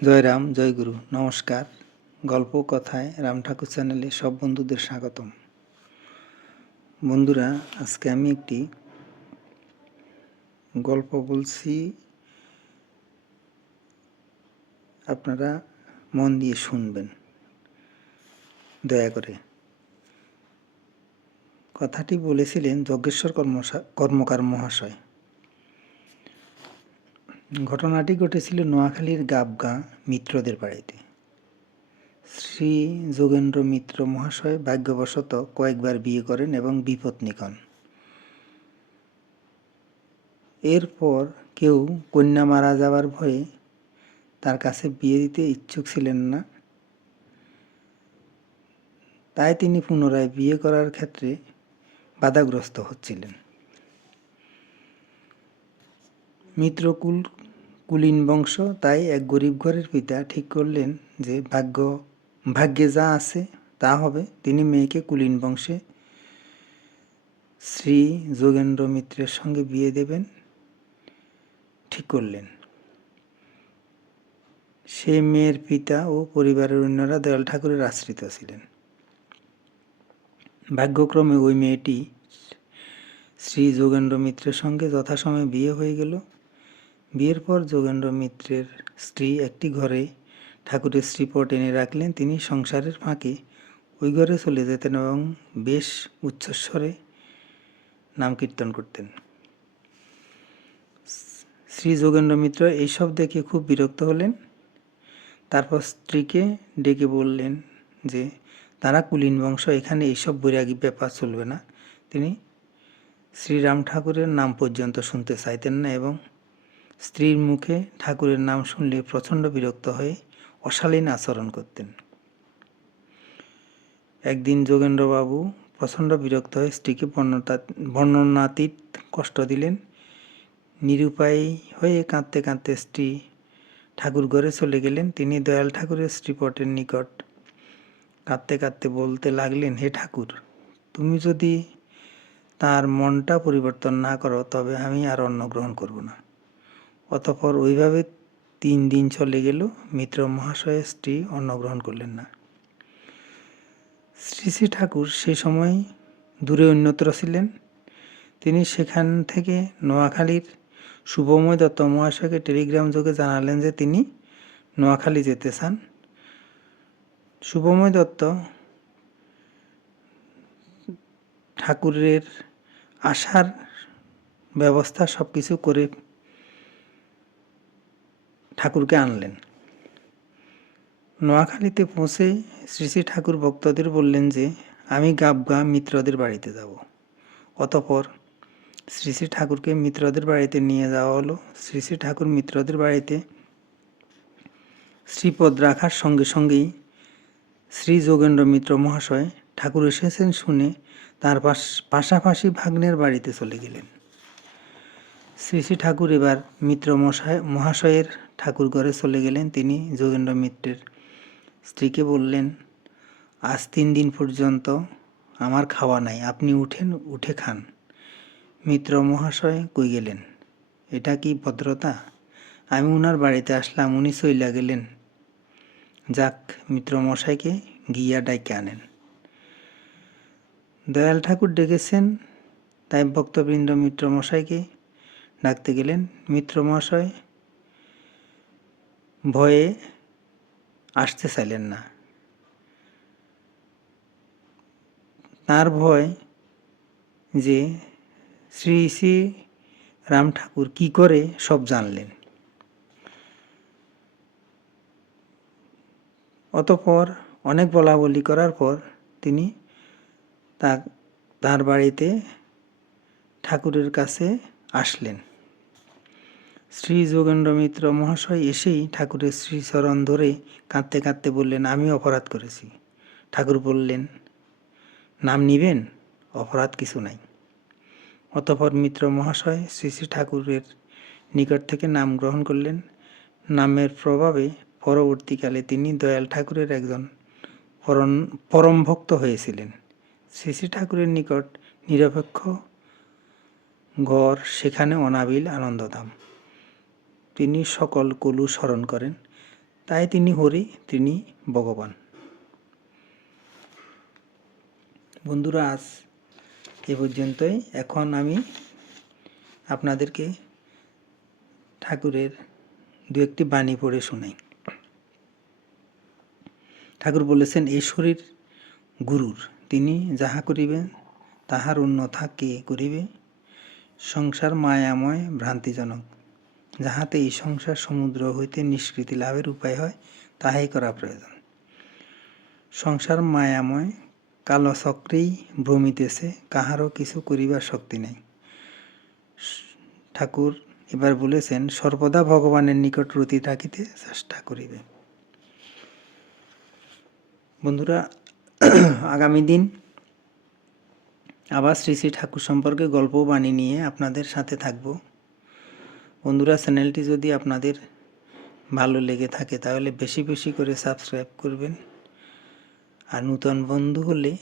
জয় রাম, জয় গুরু। নমস্কার। গল্প কথায় রাম ঠাকুর চ্যানেলে সব বন্ধুদের স্বাগতম। বন্ধুরা, আজকে আমি একটি গল্প বলছি, আপনারা মন দিয়ে শুনবেন দয়া করে। কথাটি বলেছিলেন যজ্ঞেশ্বর কর্মকার মহাশয়। ঘটনাটি ঘটেছিল নোয়াখালীর গাবগাঁ মিত্রদের বাড়িতে। শ্রী যোগেন্দ্র মিত্র মহাশয় ভাগ্যবশত কয়েকবার বিয়ে করেন এবং বিপত্নিক হন। এরপর কেউ কন্যা মারা যাবার ভয়ে তার কাছে বিয়ে দিতে ইচ্ছুক ছিলেন না, তাই তিনি পুনরায় বিয়ে করার ক্ষেত্রে বাধাগ্রস্ত হচ্ছিলেন। মিত্রকুল কুলীন বংশ, তাই এক গরিব ঘরের পিতা ঠিক করলেন যে ভাগ্যে যা আছে তা হবে। তিনি মেয়েকে কুলীন বংশে শ্রী যোগেন্দ্র মিত্রের সঙ্গে বিয়ে দেবেন ঠিক করলেন। সে মেয়ের পিতা ও পরিবারের অন্যরা দয়াল ঠাকুরের আশ্রিত ছিলেন। ভাগ্যক্রমে ওই মেয়েটি শ্রী যোগেন্দ্র মিত্রের সঙ্গে যথাসময়ে বিয়ে হয়ে গেল। বিয়ের পর যোগেন্দ্র মিত্রের স্ত্রী একটি ঘরে ঠাকুরের শ্রীপট এনে রাখলেন। তিনি সংসারের ফাঁকে ওই ঘরে চলে যেতেন এবং বেশ উচ্চস্বরে নাম কীর্তন করতেন। শ্রী যোগেন্দ্র মিত্র এইসব দেখে খুব বিরক্ত হলেন। তারপর স্ত্রীকে ডেকে বললেন যে তারা কুলীন বংশ, এখানে এইসব বৈরাগী ব্যাপার চলবে না। তিনি শ্রীরাম ঠাকুরের নাম পর্যন্ত শুনতে চাইতেন না এবং স্ত্রীর মুখে ঠাকুরের নাম শুনলে প্রচণ্ড বিরক্ত হয়ে অশালীন আচরণ করতেন। একদিন যোগেন্দ্রবাবু প্রচণ্ড বিরক্ত হয়ে স্ত্রীকে বর্ণনাতীত কষ্ট দিলেন। নিরুপায় হয়ে কাঁদতে কাঁদতে স্ত্রী ঠাকুর ঘরে চলে গেলেন। তিনি দয়াল ঠাকুরের শ্রীপটের নিকট কাঁদতে কাঁদতে বলতে লাগলেন, হে ঠাকুর, তুমি যদি তার মনটা পরিবর্তন না করো তবে আমি আর অন্ন গ্রহণ করব না। অতঃপর ওইভাবে 3 দিন চলে গেল। মিত্র মহাশয়ের স্ত্রী অন্ন গ্রহণ করলেন না। শ্রী শ্রী ঠাকুর সে সময় দূরে অন্যত্র ছিলেন। তিনি সেখান থেকে নোয়াখালীর শুভময় দত্ত মহাশয়কে টেলিগ্রাম যোগে জানালেন যে তিনি নোয়াখালী যেতে চান। শুভময় দত্ত ঠাকুরের আসার ব্যবস্থা সব কিছু করে ঠাকুরকে আনলেন। নোয়াখালীতে পৌঁছে শ্রী শ্রী ঠাকুর ভক্তদের বললেন যে আমি গাবগাঁ মিত্রদের বাড়িতে যাব। অতঃপর শ্রী শ্রী ঠাকুরকে মিত্রদের বাড়িতে নিয়ে যাওয়া হলো। শ্রী শ্রী ঠাকুর মিত্রদের বাড়িতে শ্রীপদ রাখার সঙ্গে সঙ্গেই শ্রী যোগেন্দ্র মিত্র মহাশয় ঠাকুর এসেছেন শুনে তার পাশাপাশি ভাগ্নের বাড়িতে চলে গেলেন। শ্রী শ্রী ঠাকুর এবার মিত্র মহাশয়ের ঠাকুর ঘরে চলে গেলেন। তিনি যোগেন্দ্র মিত্রের স্ত্রীকে বললেন, আজ 3 দিন পর্যন্ত আমার খাওয়া নাই, আপনি উঠে খান। মিত্র মহাশয় কই গেলেন? এটা কি ভদ্রতা? আমি উনার বাড়িতে আসলাম, উনি চইলা গেলেন। যাক, মিত্র মশাইকে গিয়া ডাইকে আনেন। দয়াল ঠাকুর ডেকেছেন, তাই ভক্তবৃন্দ মিত্র মশাইকে ডাকতে গেলেন। মিত্র মহাশয় ভয়ে আসতে চাইলেন না। তার ভয় যে শ্রী শ্রী রাম ঠাকুর কি করে সব জানলেন। অতঃপর অনেক বলাবলি করার পর তিনি তার বাড়িতে ঠাকুরের কাছে আসলেন। শ্রী যোগেন্দ্র মিত্র মহাশয় এসেই ঠাকুরের শ্রীচরণ ধরে কাঁদতে কাঁদতে বললেন, আমি অপরাধ করেছি। ঠাকুর বললেন, নাম নিবেন? অপরাধ কিছু নাই। অতঃপর মিত্র মহাশয় শ্রী শ্রী ঠাকুরের নিকট থেকে নাম গ্রহণ করলেন। নামের প্রভাবে পরবর্তীকালে তিনি দয়াল ঠাকুরের একজন পরম ভক্ত হয়েছিলেন। শ্রী শ্রী ঠাকুরের নিকট নিরপেক্ষ ঘর, সেখানে অনাবিল আনন্দধাম। তিনি সকল কলু স্মরণ করেন। তাই তিনি হরি, তিনি ভগবান। বন্ধুরা, আজ এ পর্যন্তই। এখন আমি আপনাদেরকে ঠাকুরের দু একটি বাণী পড়ে শোনাই। ঠাকুর বলেছেন, এই শরীর গুরুর, তিনি যাহা করিবেন তাহার অন্যথা কে করিবে? সংসার মায়াময় ভ্রান্তিজনক, যাহাতে এই সংসার সমুদ্র হইতে নিষ্কৃতি লাভের উপায় হয়, তাহাই করা প্রয়োজন। সংসার মায়াময়, কালচক্রেই ভ্রমিতেছে, কাহারও কিছু করিবার শক্তি নেই। ঠাকুর এবার বলেছেন, সর্বদা ভগবানের নিকট রতি থাকিতে চেষ্টা করিবে। বন্ধুরা, আগামী দিন আবার শ্রী শ্রী ঠাকুর সম্পর্কে গল্প বাণী নিয়ে আপনাদের সাথে থাকব। বন্ধুরা, চ্যানেলটি যদি আপনাদের ভালো লেগে থাকে তাহলে বেশি বেশি করে সাবস্ক্রাইব করবেন, আর নূতন বন্ধু হলে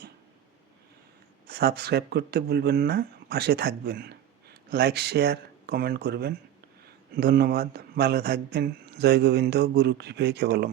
সাবস্ক্রাইব করতে ভুলবেন না, পাশে থাকবেন, লাইক শেয়ার কমেন্ট করবেন। ধন্যবাদ, ভালো থাকবেন। জয় গোবিন্দ, গুরু কৃপে কেবলম।